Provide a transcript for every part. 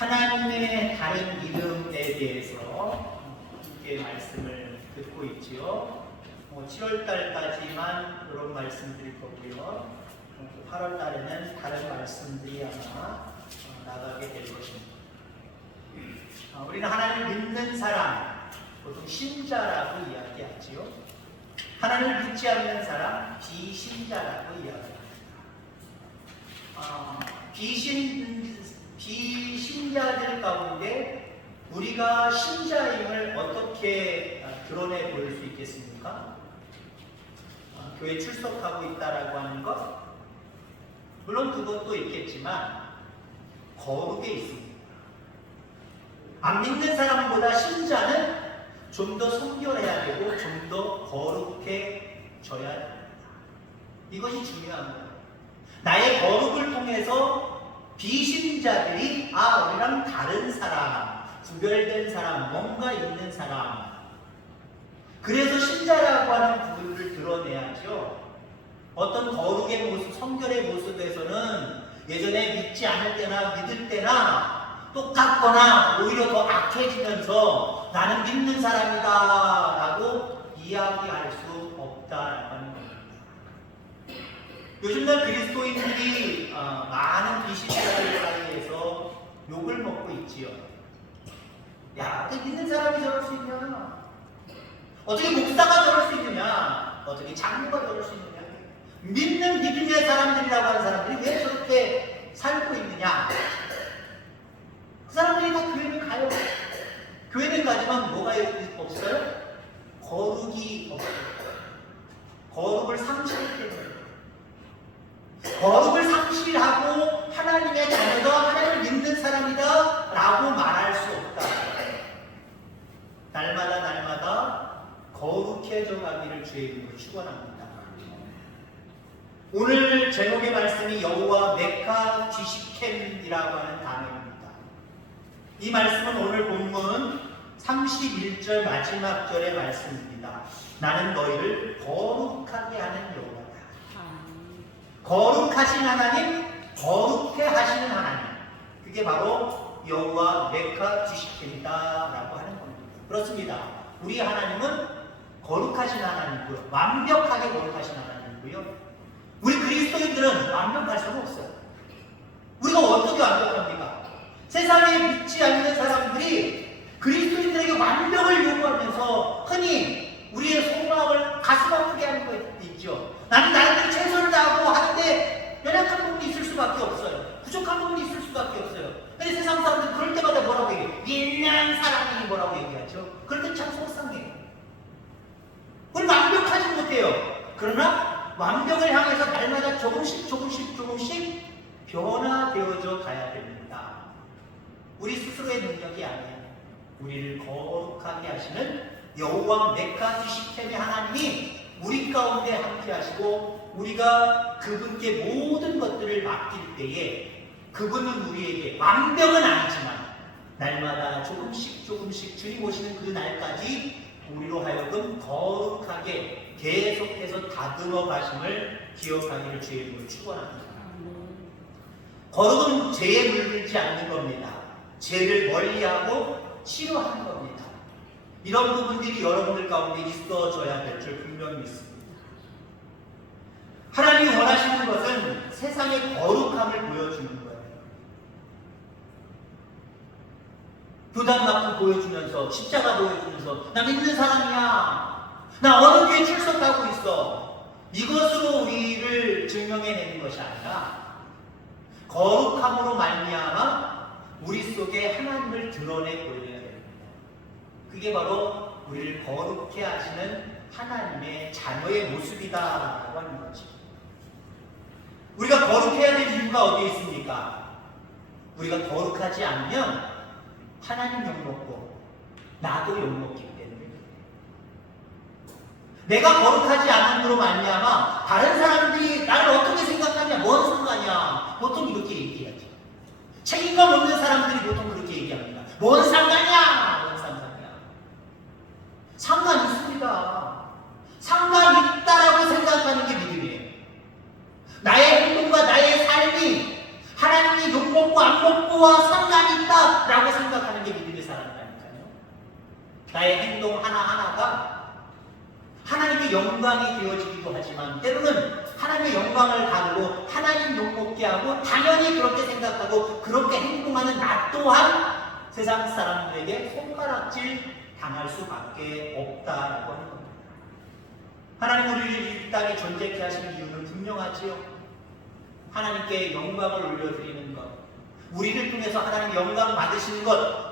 하나님의 다른 이름에 대해서 함께 말씀을 듣고 있지요. 7월 달까지만 이런 말씀 드릴 거고요. 8월 달에는 다른 말씀들이 아마 나가게 될 것입니다. 우리는 하나님을 믿는 사람, 보통 신자라고 이야기하지요. 하나님을 믿지 않는 사람, 비신자라고 이야기합니다. 비신자들 가운데 우리가 신자임을 어떻게 드러내 보일 수 있겠습니까? 교회 출석하고 있다라고 하는 것, 물론 그것도 있겠지만 거룩에 있습니다. 안 믿는 사람보다 신자는 좀 더 성결해야 되고 좀 더 거룩해져야 됩니다. 이것이 중요한 거예요. 나의 거룩을 통해서 비신자들이 우리랑 다른 사람, 구별된 사람, 뭔가 있는 사람, 그래서 신자라고 하는 부분을 드러내야죠. 어떤 거룩의 모습, 성결의 모습에서는 예전에 믿지 않을 때나 믿을 때나 똑같거나 오히려 더 악해지면서 나는 믿는 사람이다 라고 이야기할 수 없다라고 하는 겁니다. 요즘날 그리스도인들이 많은 비신자들 사이에서 욕을 먹고 있지요. 야, 어떻게 믿는 사람이 저럴 수 있냐? 어떻게 목사가 저럴 수 있느냐? 어떻게 장로가 저럴 수 있느냐? 믿는 믿음의 사람들이라고 하는 사람들이 왜 저렇게 살고 있느냐? 그 사람들이 다 교회를 가요. 교회는 가지만 뭐가 없어요? 거룩이 없어요. 거룩을 상실했기 때문에. 거룩을 상실하고 하나님의 자녀다, 하나님을 믿는 사람이다 라고 말할 수 없다. 날마다 거룩해져 가기를 주의 이름으로 축원합니다. 오늘 제목의 말씀이 여호와 메카 뒤시켄이라고 하는 단어입니다. 이 말씀은 오늘 본문 31절 마지막 절의 말씀입니다. 나는 너희를 거룩하게 하는 여호와다. 거룩하신 하나님, 거룩해 하시는 하나님, 그게 바로 여호와 메카 뒤시켄이다라고 하는 겁니다. 그렇습니다. 우리 하나님은 거룩하신 하나님이고요, 완벽하게 거룩하신 하나님이고요. 우리 그리스도인들은 완벽할 수가 없어요. 우리가 어떻게 완벽합니까? 세상에 믿지 않는 사람들이 그리스도인들에게 완벽을 요구하면서 흔히 우리의 속마음을 가슴 아프게 하는 거 있죠. 나는 나름대로 최선을 다하고 하는데 연약한 부분이 있을 수밖에 없어요. 부족한 부분이 있을 수밖에 없어요. 근데 세상 사람들은 그럴 때마다 뭐라고 얘기해요? 믿는 사람이 뭐라고 얘기하죠? 그럴 때 참 속상해요. 우리 완벽하지 못해요. 그러나 완벽을 향해서 날마다 조금씩 변화되어져 가야 됩니다. 우리 스스로의 능력이 아니에요. 우리를 거룩하게 하시는 여호와 메카 뒤시켄의 하나님이 우리 가운데 함께 하시고 우리가 그분께 모든 것들을 맡길 때에 그분은 우리에게 완벽은 아니지만 날마다 조금씩 주님 오시는 그 날까지 우리로 하여금 거룩하게 계속해서 다듬어 가심을 기억하기를 주의 이름으로 축원합니다. 거룩은 죄에 물들지 않는 겁니다. 죄를 멀리하고 치료하는 겁니다. 이런 부분들이 여러분들 가운데 있어져야 될 줄 분명히 믿습니다. 하나님이 원하시는 것은 세상의 거룩함을 보여주는 거예요. 교단 마크 보여주면서, 십자가 보여주면서 나 믿는 사람이야, 나 어느 교회 출석하고 있어, 이것으로 우리를 증명해내는 것이 아니라 거룩함으로 말미암아 우리 속에 하나님을 드러내 보여야 됩니다. 그게 바로 우리를 거룩해 하시는 하나님의 자녀의 모습이다라고 하는 거죠. 우리가 거룩해야 될 이유가 어디에 있습니까? 우리가 거룩하지 않으면 하나님 욕먹고 나도 욕먹기 때문에, 내가 거룩하지 않음으로 말미암아 다른 사람들이 나를 어떻게 생각하냐, 뭔 상관이야, 보통 이렇게 얘기하죠. 책임감 없는 사람들이 보통 그렇게 얘기합니다. 뭔 상관이야, 뭔 상관이야. 상관 있습니다. 상관 있다라고 생각하는 게 믿음이에요. 나의 행동과 나의 삶이 하나님이 욕먹고 안 목표와 상관이 있다라고 생각하는 게 믿음의 사람이라니까요. 나의 행동 하나하나가 하나님의 영광이 되어지기도 하지만 때로는 하나님의 영광을 가르고 하나님 욕먹게 하고 당연히 그렇게 생각하고 그렇게 행동하는 나 또한 세상 사람들에게 손가락질 당할 수밖에 없다라고 하는 겁니다. 하나님 우리를 이 땅에 존재케 하신 이유는 분명하지요. 하나님께 영광을 올려드리는 것, 우리를 통해서 하나님 영광 받으시는 것,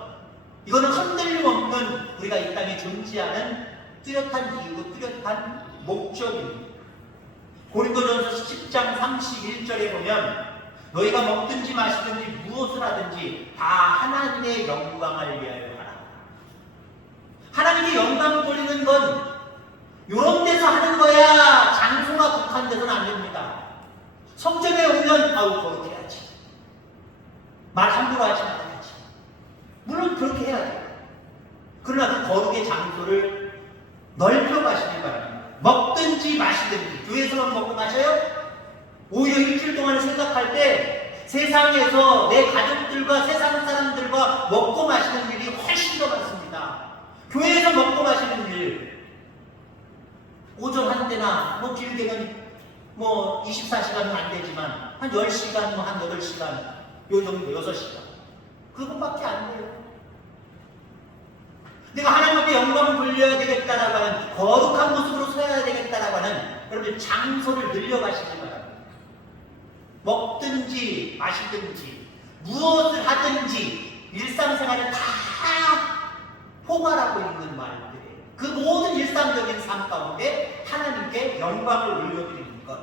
이거는 흔들림 없는 우리가 이 땅에 존재하는 뚜렷한 이유고 뚜렷한 목적입니다. 고린도전서 10장 31절에 보면 너희가 먹든지 마시든지 무엇을 하든지 다 하나님의 영광을 위하여 하라. 하나님께 영광을 돌리는 건 이런 데서 하는 거야. 장소가 국한돼서는 안 됩니다. 성전에 오면 아우 거룩해야지. 말 함부로 하지 말아야지. 물론 그렇게 해야 돼요. 그러나 그 거룩의 장소를 넓혀가시길 바랍니다. 먹든지 마시든지 교회에서만 먹고 마셔요? 오히려 일주일 동안 생각할 때 세상에서 내 가족들과 세상 사람들과 먹고 마시는 일이 훨씬 더 많습니다. 교회에서 먹고 마시는 일 오전 한 대나 뭐 길게는 뭐 24시간은 안 되지만 한 10시간 뭐 한 8시간 요 정도 6시간 그것밖에 안 돼요. 내가 하나님 앞에 영광을 돌려야 되겠다라고 하는 거룩한 모습으로 서야 되겠다라고 하는 여러분 장소를 늘려가시기 바랍니다. 먹든지 마시든지 무엇을 하든지 일상생활을 다 포괄하고 있는 말들이에요. 그 모든 일상적인 삶 가운데 하나님께 영광을 올려드리는 것,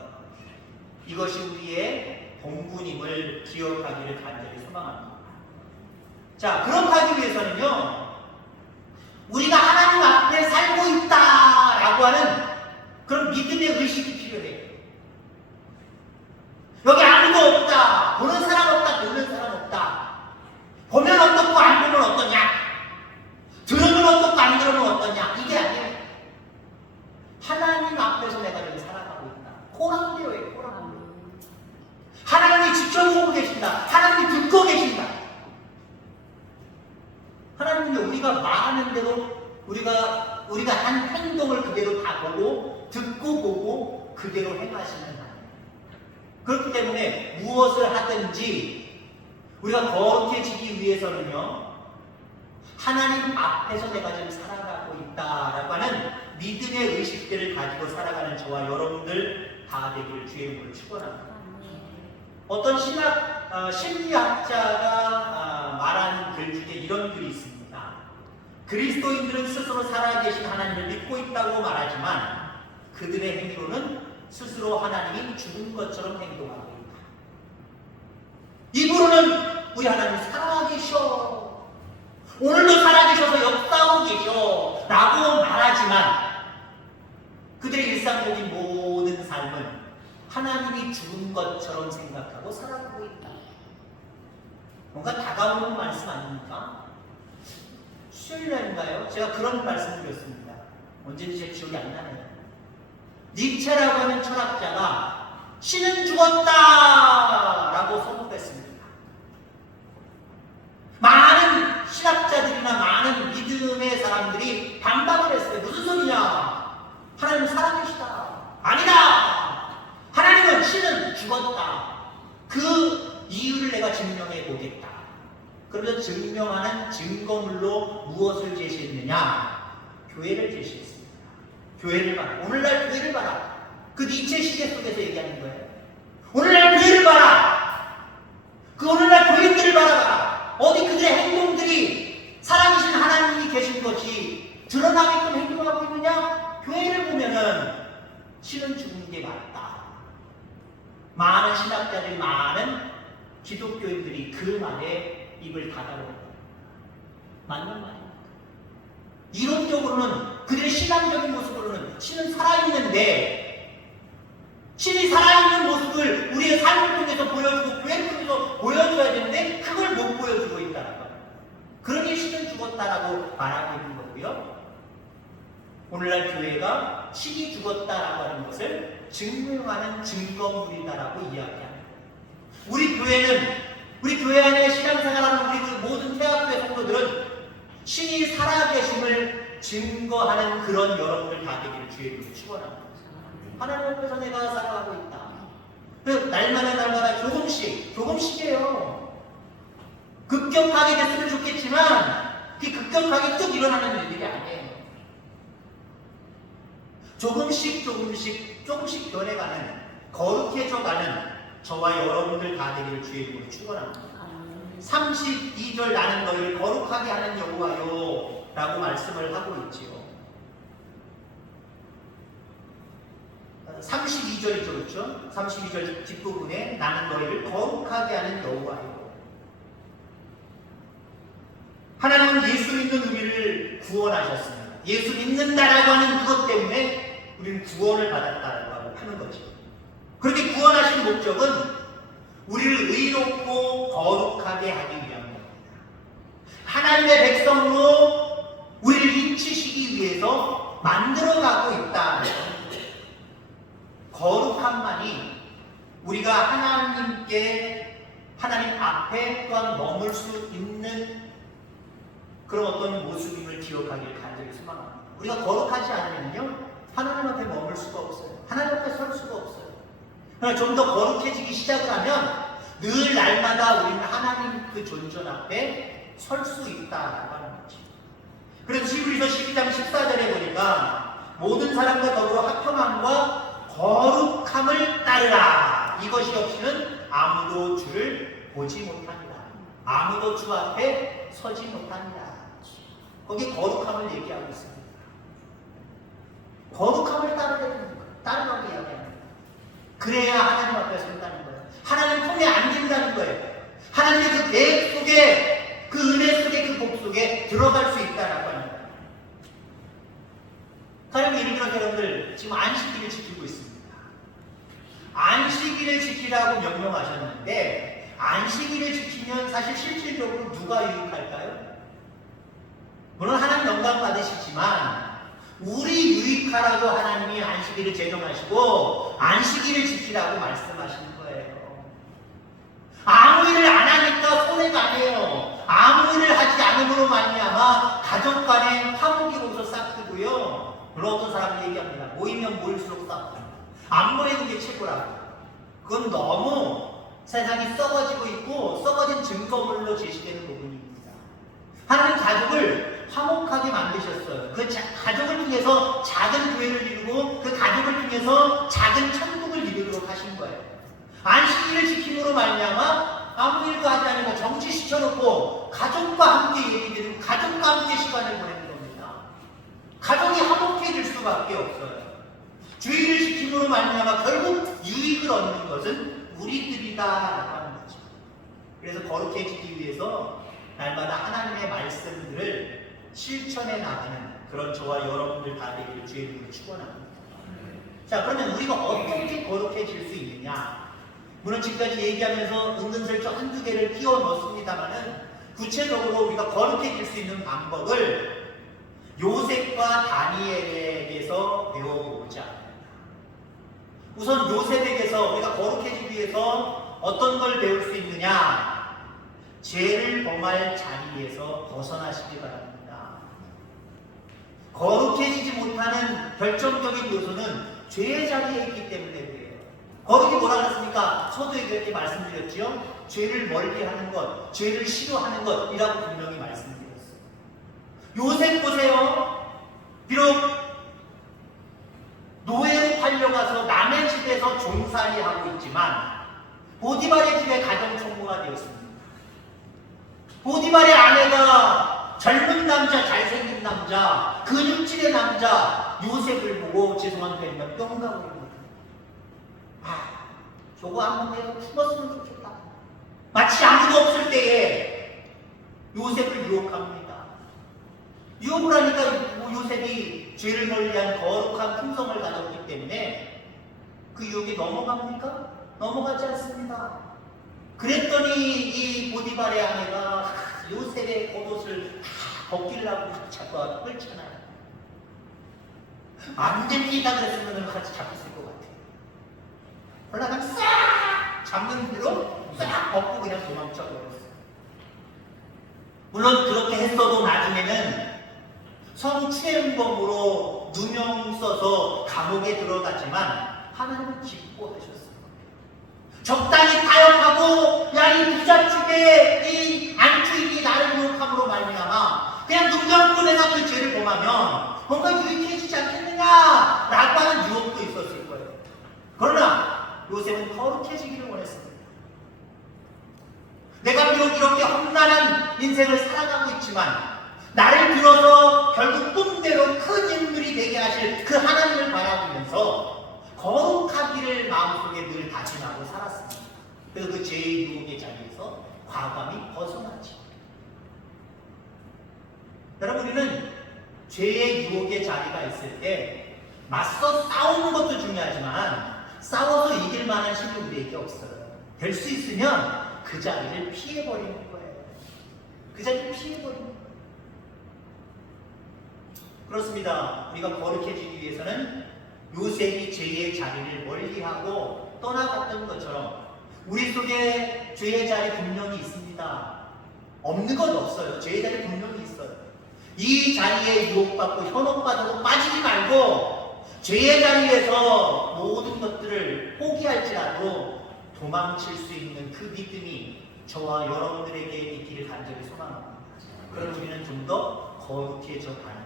이것이 우리의 본분임을 기억하기를 간절히 소망합니다. 자, 그렇게 하기 위해서는요, 우리가 하나님 앞에 살고 있다라고 하는 그런 믿음의 의식이 필요해요. 여기 아무도 없다, 보는 사람 없다, 듣는 사람 없다. 보면 어떻고 안 보면 어떠냐, 들으면 어떻고 안 들으면 어떠냐, 이게 아니에요. 하나님 앞에서 내가 지금 살아가고 있다. 코랑데오예요, 코랑데오. 하나님이 지켜보고 계신다. 하나님이 듣고 계신다. 하나님은요, 우리가 말하는 대로 우리가 한 행동을 그대로 다 보고 듣고 보고 그대로 행하시는 하나님. 그렇기 때문에 무엇을 하든지 우리가 거룩해지기 위해서는요, 하나님 앞에서 내가 지금 살아가고 있다라고 하는 믿음의 의식들을 가지고 살아가는 저와 여러분들 다 되기를 주의 이름으로 축원합니다. 어떤 심리학자가 말하는 글 중에 이런 글이 있습니다. 그리스도인들은 스스로 살아계신 하나님을 믿고 있다고 말하지만 그들의 행위로는 스스로 하나님이 죽은 것처럼 행동하고 있다. 입으로는 우리 하나님 살아계셔, 오늘도 살아계셔서 역사하고 계셔 라고 말하지만 그들의 일상적인 모든 삶은 하나님이 죽은 것처럼 생각하고 살아가고 있다. 뭔가 다가오는 말씀 아닙니까? 수요일날인가요? 제가 그런 말씀을 드렸습니다. 언제인지 제 기억이 안 나네요. 니체라고 하는 철학자가 신은 죽었다 라고 선포했습니다. 많은 신학자들이나 많은 믿음의 사람들이 반박을 했어요. 무슨 소리냐? 하나님은 살아계시다. 아니다! 하나님은 신은 죽었다. 그 이유를 내가 증명해 보겠다. 그러면서 증명하는 증거물로 무엇을 제시했느냐? 교회를 제시했습니다. 교회를 봐라. 오늘날 교회를 봐라. 그 니체 시대 속에서 얘기하는 거예요. 오늘날 교회를 봐라. 그 오늘날 교인들을 바라봐라. 어디 그들의 행동들이 살아계신 하나님이 계신 것이 드러나게끔 행동하고 있느냐? 교회를 보면은 신은 죽은 게 맞다. 많은 신학자들이, 많은 기독교인들이 그 말에 입을 닫아버립니다. 맞는 말입니다. 이론적으로는, 그들의 신앙적인 모습으로는 신은 살아있는데, 신이 살아있는 모습을 우리의 삶을 통해서 보여주고 교회를 통해서 보여줘야 되는데 그걸 못 보여주고 있다는 거예요. 그러니 신은 죽었다라고 말하고 있는 거고요. 오늘날 교회가 신이 죽었다라고 하는 것을 증명하는 증거물이다라고 이야기합니다. 우리 교회는 우리 교회 안에 신앙생활하는 우리 그 모든 태학교회 성도들은 신이 살아계심을 증거하는 그런 여러분들 다 되기를 주의 이름으로 축원합니다. 하나님 앞에서 내가 살아가고 있다. 그 날마다 조금씩이에요. 급격하게 됐으면 좋겠지만 그 급격하게 뚝 일어나는 일들이 아니에요. 조금씩 변해가는, 거룩해져가는 저와 여러분들 다 되기를 주의 이름으로 축원합니다. 32절 나는 너희를 거룩하게 하는 여호와요 라고 말씀을 하고 있지요. 32절이죠, 그렇죠? 32절 뒷부분에 나는 너희를 거룩하게 하는 여호와요. 하나님은 예수 믿는 우리를 구원하셨습니다. 예수 믿는다라고 하는 그것 때문에 우리는 구원을 받았다라고 하는 거죠. 그렇게 구원하신 목적은 우리를 의롭고 거룩하게 하기 위한 겁니다. 하나님의 백성으로 우리를 인치시기 위해서 만들어가고 있다. 거룩함만이 우리가 하나님 앞에 또한 머물 수 있는 그런 어떤 모습임을 기억하길 간절히 소망합니다. 우리가 거룩하지 않으면요 하나님 앞에 머물 수가 없어요. 하나님 앞에 설 수가 없어요. 그러나 좀 더 거룩해지기 시작을 하면 늘 날마다 우리는 하나님 그 존전 앞에 설 수 있다라고 하는 거죠. 그래서 히브리서 12장 14절에 보니까 모든 사람과 더불어 합평함과 거룩함을 따르라. 이것이 없이는 아무도 주를 보지 못합니다. 아무도 주 앞에 서지 못합니다. 거기 거룩함을 얘기하고 있습니다. 거룩함을 따르라고 이야기합니다. 그래야 하나님 앞에 선다는 거예요. 하나님 품에 안긴다는 거예요. 하나님의 그 계획 속에, 그 은혜 속에, 그 복 속에 들어갈 수 있다라고 하는 거예요. 가령 예를 들어서 여러분들 지금 안식일을 지키고 있습니다. 안식일을 지키라고 명령하셨는데 안식일을 지키면 사실 실질적으로 누가 유익할까요? 물론 하나님 영광 받으시지만 우리 유익하라고 하나님이 안식일을 제정하시고 안식일을 지키라고 말씀하시는 거예요. 아무 일을 안 하니까 손해가 아니에요. 아무 일을 하지 않음으로 말미암아 가족 간에 화목이로서 싹트고요. 물론 어떤 사람이 얘기합니다. 모이면 모일수록 싸운다. 안 모이는 게 최고라고. 그건 너무 세상이 썩어지고 있고 썩어진 증거물로 제시되는 부분입니다. 하나님 가족을 화목하게 만드셨어요. 그 가족을 통해서 작은 교회를 이루고 그 가족을 통해서 작은 천국을 이루도록 하신 거예요. 안식일을 지킴으로 말미암아 아무 일도 하지 않으고 정지시켜놓고 가족과 함께 얘기드리고 가족과 함께 시간을 보내는 겁니다. 가족이 화목해질 수밖에 없어요. 주의를 지킴으로 말미암아 결국 유익을 얻는 것은 우리들이다라고 하는 거죠. 그래서 거룩해지기 위해서 날마다 하나님의 말씀들을 실천해 나가는 그런 저와 여러분들 다 되기를 주의 이름으로 축원합니다. 자, 그러면 우리가 어떻게 거룩해질 수 있느냐? 물론 지금까지 얘기하면서 은근슬쩍 한두 개를 끼워 넣었습니다만은 구체적으로 우리가 거룩해질 수 있는 방법을 요셉과 다니엘에게서 배워보자. 우선 요셉에게서 우리가 거룩해지기 위해서 어떤 걸 배울 수 있느냐? 죄를 범할 자리에서 벗어나시기 바랍니다. 거룩해지지 못하는 결정적인 요소는 죄의 자리에 있기 때문에 그래요. 거룩이 뭐라 그랬습니까? 서두에 이렇게 말씀드렸죠. 죄를 멀리하는 것, 죄를 싫어하는 것이라고 분명히 말씀드렸어요. 요셉 보세요. 비록 노예로 팔려가서 남의 집에서 종살이하고 있지만 보디발의 집에 가정총무가 되었습니다. 보디발의 아내가 젊은 남자, 잘생긴 남자, 근육질의 남자 요셉을 보고 죄송한 표현이면 뿅 가고 있는 거예요. 저거 한번 내가 품었으면 좋겠다. 마치 아무도 없을 때에 요셉을 유혹합니다. 유혹을 하니까 요셉이 죄를 멀리한 거룩한 품성을 가졌기 때문에 그 유혹에 넘어갑니까? 넘어가지 않습니다. 그랬더니 이 보디발의 아내가 요셉의 겉옷을 벗기려고 자꾸 끌잖아요. 안 됩니다 그랬으면 같이 잡혔을 것 같아요. 올라가면 싹 잡는 대로 싹 벗고 그냥 도망쳐 버렸어요. 물론 그렇게 했어도 나중에는 성추행범으로 누명 써서 감옥에 들어갔지만 하나님은 기뻐하셨어요. 적당히 타협하고 야 이 부잣집에 이 안주인이 나를 유혹함으로 말미암아 그냥 눈 감고 내가 그 죄를 범하면 뭔가 유익해지지 않겠느냐라고 하는 유혹도 있었을 거예요. 그러나 요셉은 거룩해지기를 원했습니다. 내가 비록 이렇게 험난한 인생을 살아가고 있지만 나를 들어서 결국 꿈대로 큰 인물이 되게 하실 그 하나님을 바라보면서 거룩하기를 마음속에 늘 다짐하고 살았습니다. 그래서 그 죄의 유혹의 자리에서 과감히 벗어났지. 여러분, 우리는 죄의 유혹의 자리가 있을 때 맞서 싸우는 것도 중요하지만 싸워서 이길 만한 힘이 우리에게 없어요. 될 수 있으면 그 자리를 피해버리는 거예요. 그 자리를 피해버리는 거예요. 그렇습니다. 우리가 거룩해지기 위해서는 요셉이 죄의 자리를 멀리하고 떠나갔던 것처럼 우리 속에 죄의 자리 분명히 있습니다. 없는 건 없어요. 죄의 자리 분명히 있어요. 이 자리에 유혹받고 현혹받아도 빠지지 말고 죄의 자리에서 모든 것들을 포기할지라도 도망칠 수 있는 그 믿음이 저와 여러분들에게 있기를 간절히 소망합니다. 그럼 우리는 좀 더 거룩해져 가는 거예요.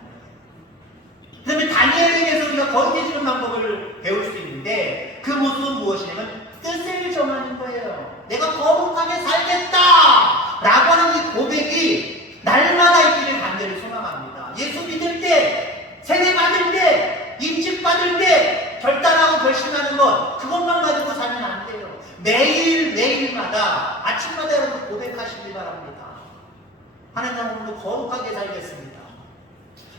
그 다음에 다니엘에게서 우리가 거룩해지는 방법을 배울 수 있는데 그 모습은 무엇이냐면 뜻을 정하는 거예요. 내가 거룩하게 살겠다 라고 하는 이 고백이 날마다 있기를 간절히 소망합니다. 예수 믿을 때, 세례 받을 때, 임직 받을 때 결단하고 결심하는 것, 그것만 가지고 살면 안 돼요. 매일마다 아침마다 여러분 고백하시기 바랍니다. 하나님, 거룩하게 살겠습니다.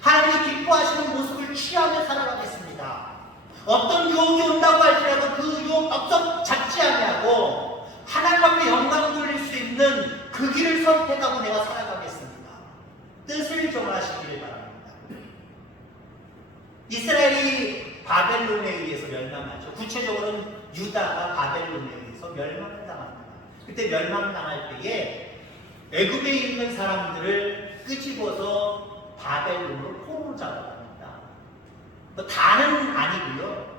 하나님이 기뻐하시는 모습을 취하며 살아가겠습니다. 어떤 유혹이 온다고 할지라도 그 유혹 앞서 잡지 아니하고 하나님 앞에 영광 돌릴 수 있는 그 길을 선택하고 내가 살아가겠습니다. 뜻을 정하시기를 바랍니다. 이스라엘이 바벨론에 의해서 멸망하죠. 구체적으로는 유다가 바벨론에 의해서 멸망을 당합니다. 그때 멸망당할 때에 애굽에 있는 사람들을 끄집어서 바벨론으로 포로로 잡아갑니다. 뭐 다는 아니고요.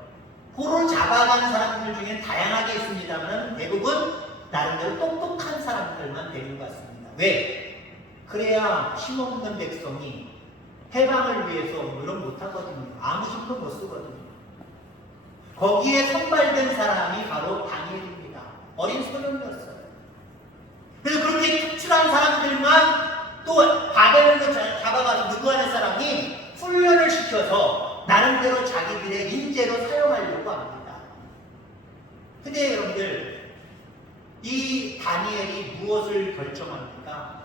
포로를 잡아가는 사람들 중에 다양하게 있습니다만 애굽은 나름대로 똑똑한 사람들만 데리고 갔습니다. 왜? 그래야 힘없는 백성이 해방을 위해서 노력 못하거든요. 아무 힘도 못 쓰거든요. 거기에 선발된 사람이 바로 다니엘입니다. 어린 소년이었어요. 그래서 그렇게 특출한 사람들만 또 바벨론으로 잡아가서 누구하는 사람이 훈련을 시켜서 나름대로 자기들의 인재로 사용하려고 합니다. 근데 여러분들, 이 다니엘이 무엇을 결정합니까?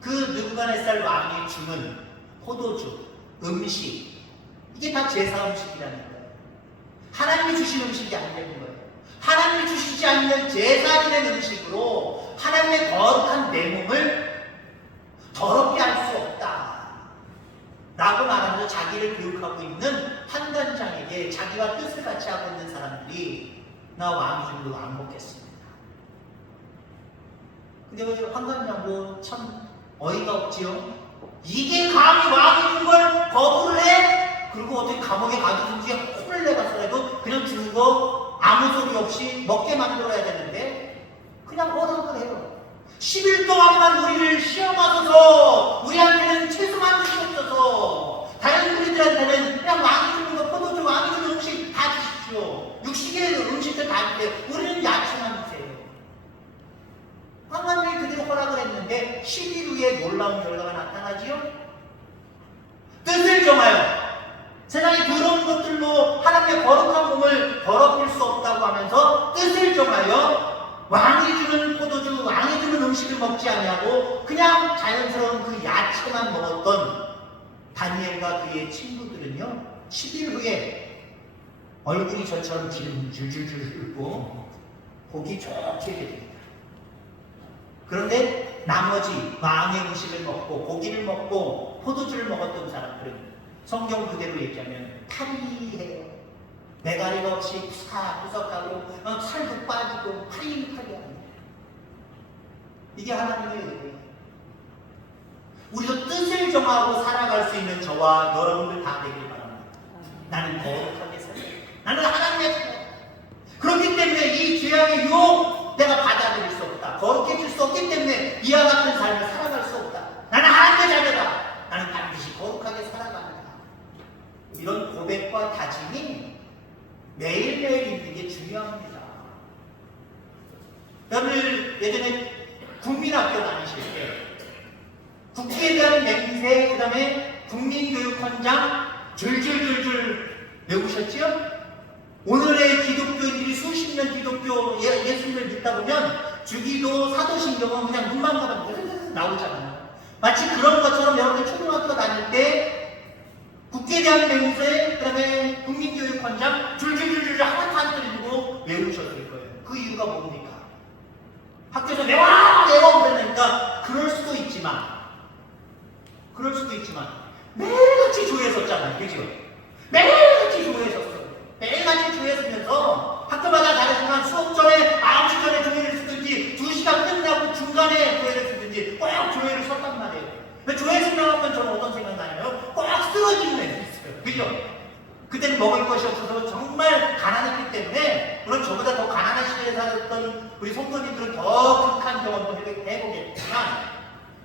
그 느부갓네살 왕이 주는 포도주, 음식, 이게 다 제사 음식이라는 거예요. 하나님이 주신 음식이 안 되는 거예요. 하나님이 주시지 않는 제사 드린 음식으로 하나님의 거룩한 내 몸을 더럽게 할 수 없다 라고 말하면서 자기를 교육하고 있는 판단장에게 자기와 뜻을 같이 하고 있는 사람들이 나 왕이 준 거 안 먹겠습니다. 근데 왜 판단장도 참 어이가 없지요? 이게 감히 왕이 준 걸 거부를 해? 그리고 어떻게 감옥에 가두든지 혼을 내가서라도 그냥 주는 거 아무 소리 없이 먹게 만들어야 되는데 그냥 허락을 해요. 10일 동안만 우리를 시험하소서, 우리한테는 채소만 주시옵소서, 다른 우리들한테는 그냥 왕이 주는 거, 포도주, 왕이 주는 음식 다 주십시오. 육식의 음식들 다 주세요. 우리는 야채만 주세요. 하나님이 그대로 허락을 했는데 10일 후에 놀라운 결과가 나타나지요. 뜻을 정하여 세상에 더러운 것들로 하나님의 거룩한 몸을 더럽힐 수 없다고 하면서 뜻을 정하여 왕이 주는 포도주, 왕이 주는 음식을 먹지 아니하고 그냥 자연스러운 그 야채만 먹었던 다니엘과 그의 친구들은요, 10일 후에 얼굴이 저처럼 기름 줄줄줄 흐르고 보기 좋게 됩니다. 그런데 나머지 왕의 음식을 먹고 고기를 먹고 포도주를 먹었던 사람들은 성경 그대로 얘기하면 탈의해요. 매가리가 없이 푸석푸석하고 살도 빠지고 파리파리하는 거예요. 이게 하나님의 은혜예요. 우리도 뜻을 정하고 살아갈 수 있는 저와 여러분들 다 되길 바랍니다. 나는 거룩하게 살아요. 나는 하나님의 자녀. 그렇기 때문에 이 죄악의 유혹 내가 받아들일 수 없다. 거룩해질 수 없기 때문에 이와 같은 삶을 살아갈 수 없다. 나는 하나님의 자녀다. 나는 반드시 거룩하게 살아간다. 이런 고백과 다짐이 매일매일 있는 게 중요합니다. 여러분 예전에 국민학교 다니실 때 국기에 대한 맹세, 그 다음에 국민교육헌장 줄줄줄줄 외우셨지요? 오늘의 기독교인들이 수십 년 기독교 예수님을 믿다 보면 주기도 사도신경은 그냥 눈만 감아도 나오잖아요. 마치 그런 것처럼 여러분들 초등학교 다닐 때 국기에 대한 맹세, 그 다음에 국민교육헌장 줄줄줄줄 하나도 들고 외우셨을 거예요. 그 이유가 뭡니까? 학교에서 외워 그러니까 그럴 수도 있지만 매일같이 교회에 섰잖아요. 그죠? 매일같이 교회에 섰어요. 매일같이 교회에 서면서 학교마다 다르지만 수업 전에 9시 전에 교회를 쓰든지 2시간 끝나고 중간에 교회를 쓰든지 꼭 교회를 섰단 말이에요. 교회 생각하면 저는 어떤 생각나요? 꼭 쓰러지는 애들이 있어요. 그죠? 그때는 먹을 것이 없어서 정말 가난했기 때문에 물론 저보다 더 가난한 시대에 살았던 우리 성도님들은 더 극한 경험도 해보겠지만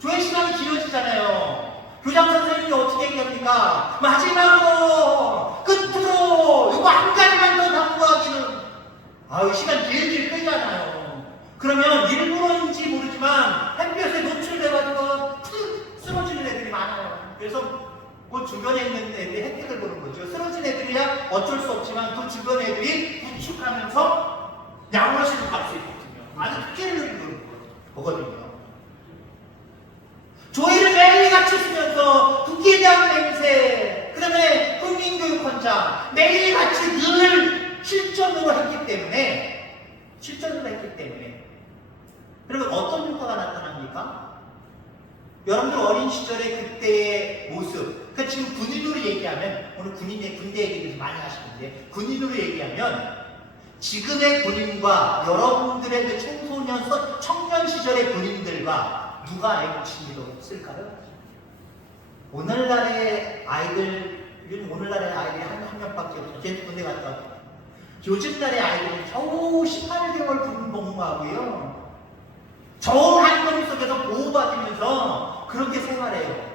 교회 시간이 길어지잖아요. 교장 선생님이 어떻게 얘기합니까? 마지막으로 끝으로 이거 한 가지만 더 당부하기는 시간 길게 끌잖아요. 그러면 일부러인지 모르지만 햇볕에 노출돼가지고 툭 쓰러지는 애들이 많아요. 그래서 그 주변에 있는 애들이 혜택을 보는 거죠. 쓰러진 애들이야 어쩔 수 없지만 그 주변 애들이 부축하면서 양호실로 갈 수 있거든요. 아주 특혜를 누리는 거거든요. 조회를 매일같이 쓰면서 국기에 대한 맹세, 그 다음에 국민교육헌장 매일같이 늘 실전으로 했기 때문에 그러면 어떤 효과가 나타납니까? 여러분들 어린 시절의 그때의 모습, 그러니까 지금 군인으로 얘기하면 오늘 군대 얘기를 많이 하시는데 군인으로 얘기하면 지금의 군인과 여러분들의 그 청소년, 청년 시절의 군인들과 누가 애국심이 더 없을까요? 오늘날의 아이들이 한 명밖에 없어요. 걔는 군대 갔다 왔어요. 요즘 날의 아이들은 겨우 18개월 군 복무하고요. 저온 한금 속에서 보호받으면서 그렇게 생활해요.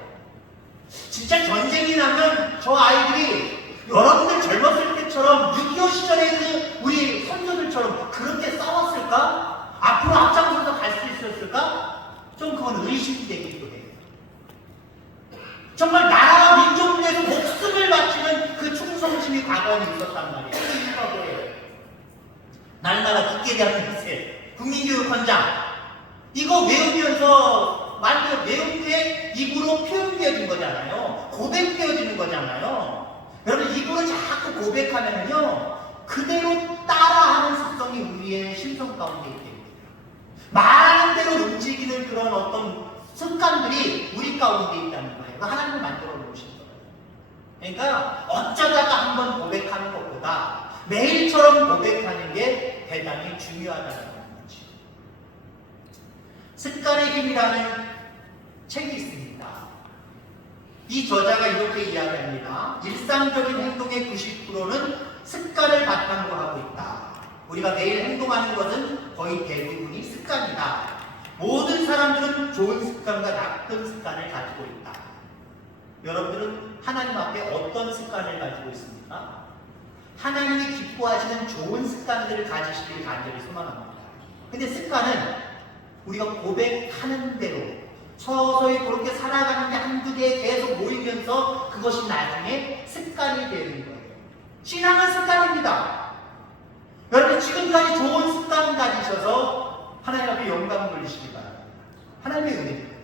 진짜 전쟁이 나면 저 아이들이 여러분들 젊었을 때처럼 6.25 시절에 그 우리 선조들처럼 그렇게 싸웠을까? 앞으로 앞장서서 갈 수 있었을까? 좀 그건 의심되기도 해요. 정말 나라와 민족을 위해서 목숨을 바치는 그 충성심이 과거에 있었단 말이에요. 그 이유가 뭐예요? 날마다 국기에 대한 맹세, 국민교육헌장 이거 외우면서 외운 게 입으로 표현되어진 거잖아요. 고백되어지는 거잖아요. 여러분 입으로 자꾸 고백하면요 그대로 따라하는 습성이 우리의 심성 가운데 있게 됩니다. 말하는 대로 움직이는 그런 어떤 습관들이 우리 가운데 있다는 거예요. 하나님을 만들어 놓으신 거예요. 그러니까 어쩌다가 한번 고백하는 것보다 매일처럼 고백하는 게 대단히 중요하다는 거죠. 습관의 힘이라는 책이 있습니다. 이 저자가 이렇게 이야기합니다. 일상적인 행동의 90%는 습관을 바탕으로 하고 있다. 우리가 매일 행동하는 것은 거의 대부분이 습관이다. 모든 사람들은 좋은 습관과 나쁜 습관을 가지고 있다. 여러분들은 하나님 앞에 어떤 습관을 가지고 있습니까? 하나님이 기뻐하시는 좋은 습관들을 가지시길 간절히 소망합니다. 근데 습관은 우리가 고백하는 대로 서서히 그렇게 살아가는 게 한두 개 계속 모이면서 그것이 나중에 습관이 되는 거예요. 신앙은 습관입니다. 여러분 지금까지 좋은 습관 가지셔서 하나님 앞에 영광을 돌리시기 바랍니다. 하나님의 은혜입니다.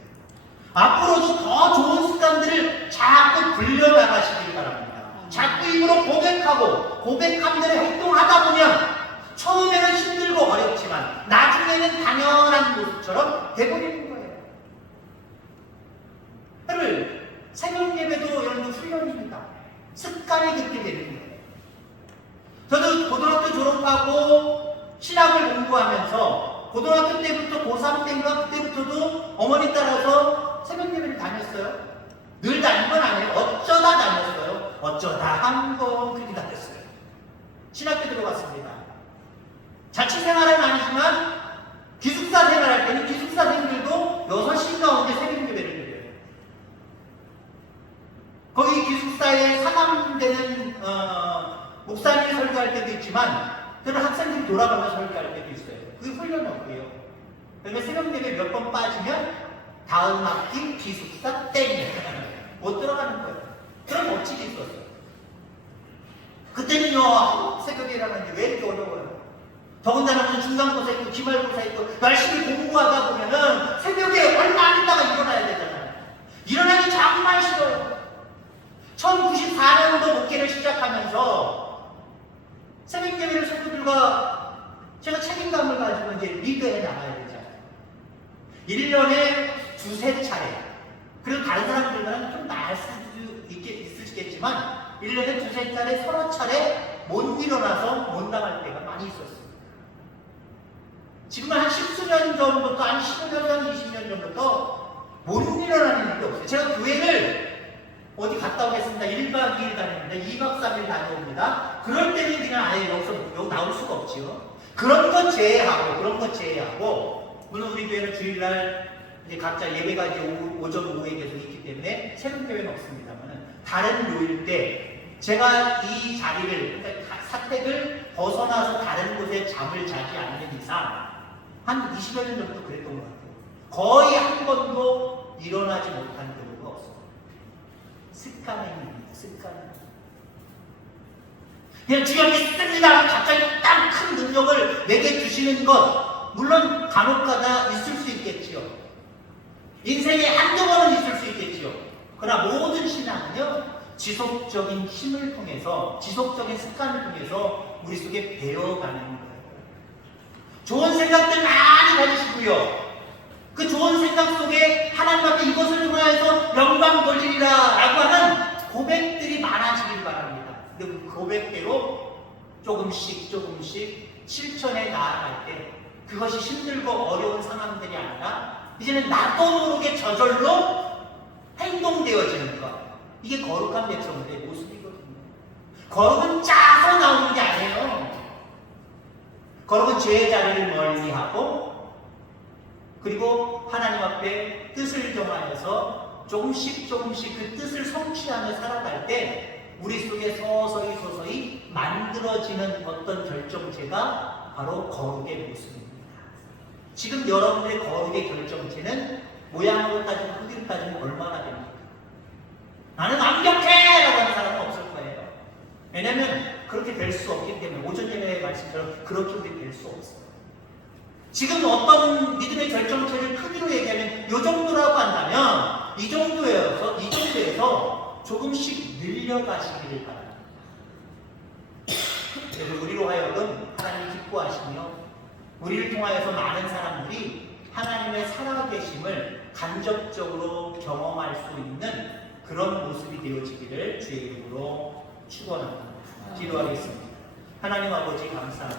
앞으로도 더 좋은 습관들을 자꾸 불려나가시길 바랍니다. 자꾸 입으로 고백하고 고백한 대로 행동하다 보면 처음에는 힘들고 어렵지만 나중에는 당연한 모습처럼 돼버리는 거예요. 여러분 새벽 예배도 여러분들 훈련입니다. 습관이 그렇게 되는 거예요. 고등학교 때부터 고3 때인가 그때부터도 어머니 따라서 새벽 예배를 다녔어요. 늘 다닌 건 아니에요. 어쩌다 다녔어요. 어쩌다 한 번 그렇게 다녔어요. 신학교 들어갔습니다. 자취생활은 아니지만 기숙사 생활할 때는 기숙사생들도 6시 가운데 새벽 예배를 드려요. 거기 기숙사에 사감되는 목사님이 설교할 때도 있지만 저는 학생들이 돌아가면서 설교할 때도 있어요. 그게 훈련이었고요. 그러니까 새벽 예배 몇 번 빠지면 다음 학기 기숙사 땡! 못 들어가는 거예요. 그런 법칙이 있었어요. 그때는요, 새벽에 일하는데 왜 이렇게 어려워요? 더군다나 무슨 중간고사 있고 기말고사 있고 열심히 공부하다 보면은 새벽에 얼마 안 있다가 일어나야 되잖아요. 일어나기 정말 싫어요. 1094년도 목회를 시작하면서 새벽 예배를 성도들과 제가 책임감을 가지고 이제 리드해 나가야 되잖아요. 1년에 두세 차례. 그리고 다른 사람들과는 좀 나을 수도 있으시겠지만 1년에 두세 차례, 서너 차례 못 일어나서 못 나갈 때가 많이 있었어요. 지금은 한 10수년 전부터, 한 15년 전, 20년 전부터 못 일어나는 일이 없어요. 제가 교회를 어디 갔다 오겠습니다. 1박 2일 다녔는데 2박 3일 다녀옵니다. 그럴 때는 그냥 아예 여기 나올 수가 없지요. 그런 것 제외하고, 물론 우리 교회는 주일날 이제 각자 예배가 이제 오전, 오후에 계속 있기 때문에 새벽 예배는 없습니다만, 다른 요일 때 제가 이 자리를, 그러니까 사택을 벗어나서 다른 곳에 잠을 자지 않는 이상, 한 20여 년 정도 그랬던 것 같아요. 거의 한 번도 일어나지 못한 경우가 없어요. 습관입니다. 습관. 그냥 주여 믿습니다. 갑자기 딱 큰 능력을 내게 주시는 것, 물론 간혹가다 있을 수 있겠지요. 인생에 한두 번은 있을 수 있겠지요. 그러나 모든 신앙은요, 지속적인 힘을 통해서, 지속적인 습관을 통해서 우리 속에 배워가는 거예요. 좋은 생각들 많이 가지시고요. 그 좋은 생각 속에 하나님 앞에 이것을 통하여서 영광 돌리리라 라고 하는 고백들이 많아지길 바랍니다. 근데 그 고백대로 조금씩 실천해 나아갈 때 그것이 힘들고 어려운 상황들이 아니라 이제는 나도 모르게 저절로 행동되어지는 것. 이게 거룩한 백성들의 모습이거든요. 거룩은 짜서 나오는 게 아니에요. 거룩은 죄의 자리를 멀리하고 그리고 하나님 앞에 뜻을 정하여서 조금씩 그 뜻을 성취하며 살아갈 때 우리 속에 서서히 만들어지는 어떤 결정체가 바로 거룩의 모습입니다. 지금 여러분의 거룩의 결정체는 모양으로 따지고 크기로 따지면 얼마나 됩니까? 나는 완벽해! 라고 하는 사람은 없을 거예요. 왜냐하면 그렇게 될 수 없기 때문에 오전 예배의 말씀처럼 그렇게 우리 될 수 없어요. 지금 어떤 믿음의 결정체를 크기로 얘기하면 이 정도라고 한다면 이 정도에서 조금씩 늘려가시기를 바랍니다. 그래서 우리로 하여금 하나님이 기뻐하시며 우리를 통하여서 많은 사람들이 하나님의 살아계심을 간접적으로 경험할 수 있는 그런 모습이 되어지기를 주의 이름으로 축원합니다. 기도하겠습니다. 하나님 아버지 감사합니다.